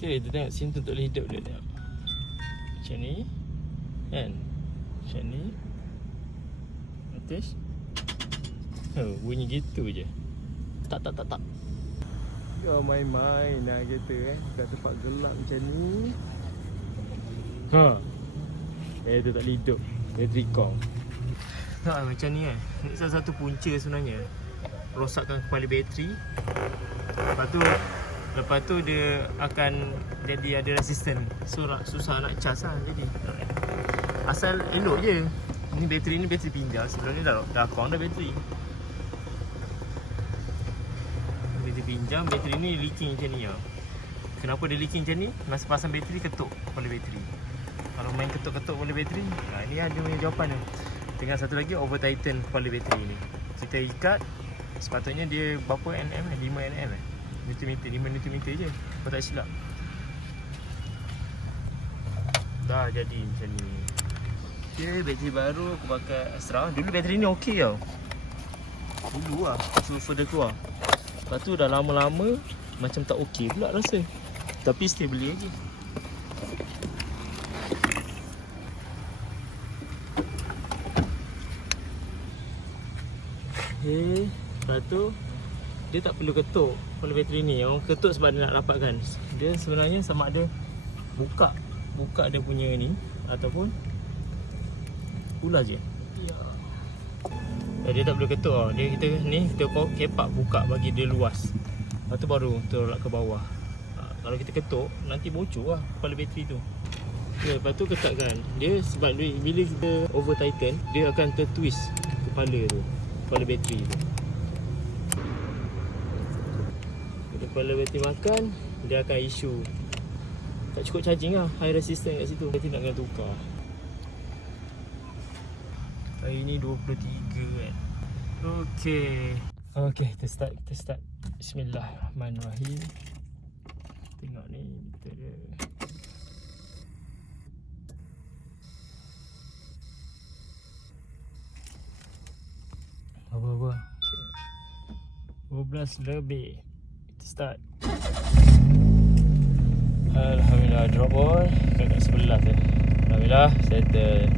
Okay, kita tengok sini tutup hidup dia tengok. Macam ni. Kan? Macam ni. Atas. Oh, bunyi gitu je. Tak. Kau main-main lah kita kat tempat gelap macam ni. Tutup hidup. Bateri kau. Macam ni kan. Ini salah satu punca sebenarnya. Rosakkan kepala bateri. Lepas tu dia akan jadi ada resisten. So susah nak cas lah jadi. Asal elok je. Ni bateri pinjam. Sebelum ni dah kong dah bateri. Bateri pinjam, bateri ni leaking macam ni lah. Kenapa dia leaking macam ni? Masa pasang bateri ketuk kepala bateri. Kalau main ketuk-ketuk kepala bateri, ni ada punya jawapan dia. Tinggal satu lagi over tighten kepala bateri ni. Kita ikat, sepatutnya dia berapa nm? 5 nm Newton-meter, 5 Newton-meter je. Kau tak silap. Dah jadi macam ni. Okay, bateri baru aku pakai Astra. Dulu bateri ni okey tau. Dulu lah, further keluar. Lepas tu dah lama-lama macam tak okey pula rasa. Tapi still beli lagi. Okay, lepas tu dia tak perlu ketuk kepala bateri ni. Orang ketuk sebab dia nak rapatkan. Dia sebenarnya sama ada buka dia punya ni ataupun ulas je. Dia tak perlu ketuk tau. Kita kepak buka bagi dia luas. Lepas tu baru tolak ke bawah. Kalau kita ketuk nanti bocor lah kepala bateri tu. Okay, lepas tu ketatkan. Dia sebab bila kita over tighten, dia akan tertwist kepala bateri tu. Kepala bateri makan, dia akan isu tak cukup charging lah, high resistance kat situ. Bateri nak kena tukar. Hari ni 23 kan. Okay, kita start. Bismillahirrahmanirrahim. Tengok ni meter dia. Apa? 12 lebih. Kita start. Alhamdulillah, drop ball kat sebelah tu. Alhamdulillah, settle.